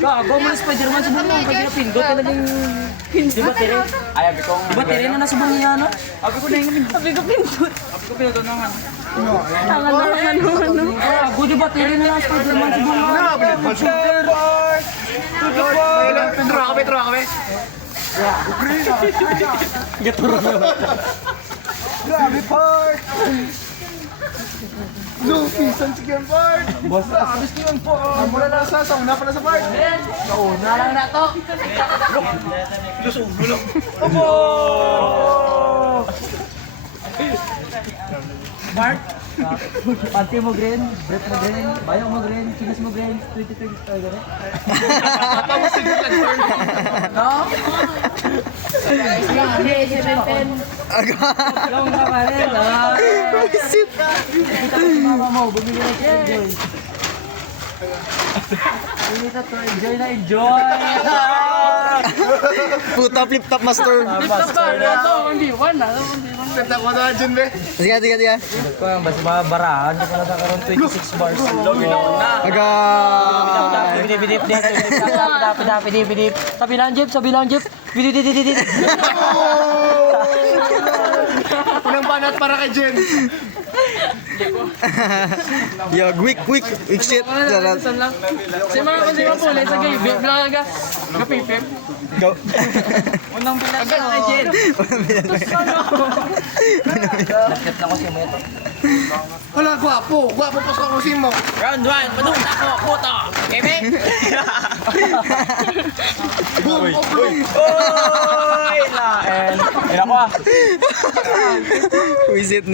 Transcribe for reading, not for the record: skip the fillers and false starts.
Gago mo na Spider-Man sa buong mga pindot talagang hindi ba tere? Ay, abi ko. Di ba tere na nasa buong niya, no? Abi ko na yung pindot. Abi ko pindot. Abi ko pindot na nga. Ano. Gago, di ba tere na Spider-Man sa buong mga? Petro kami. Gaturo na ba? Grabe, part! No, pisan chicken part! Boss, alis ko yun po. Mula na sa una pala sa part! Nauna lang na to. Lusong. Opo! Mark, panty mo green, breath mo green, bayo mo green, kinis mo green, 20 gano'n. Tapos sige lang, sir. No? Long ka pa rin, ha? Kita ko si mama mo, bumili na siya, enjoy. Pinita to, enjoy na enjoy! Puta, flip-top master. Tanda ko na dyan, be. Sige. Ko yung basta mabarahan, hindi ko na nakaroon 26 bars. Aga. Bidip. Sabi lang, Jeep. Bidip. Unang banat para kay Jen. Yo, quick shit. Sarap. Si mga po, sa gay, vlog kapipip. Go. Unang pinasa kay Jen. Lakit na ko si Meto. Wala, gwapo. Gwapo pa sa kusin mo. Round 1, padung ako, puto. Bebe. Boom, boom. Oy, laen. Ina ko ah. Visit na.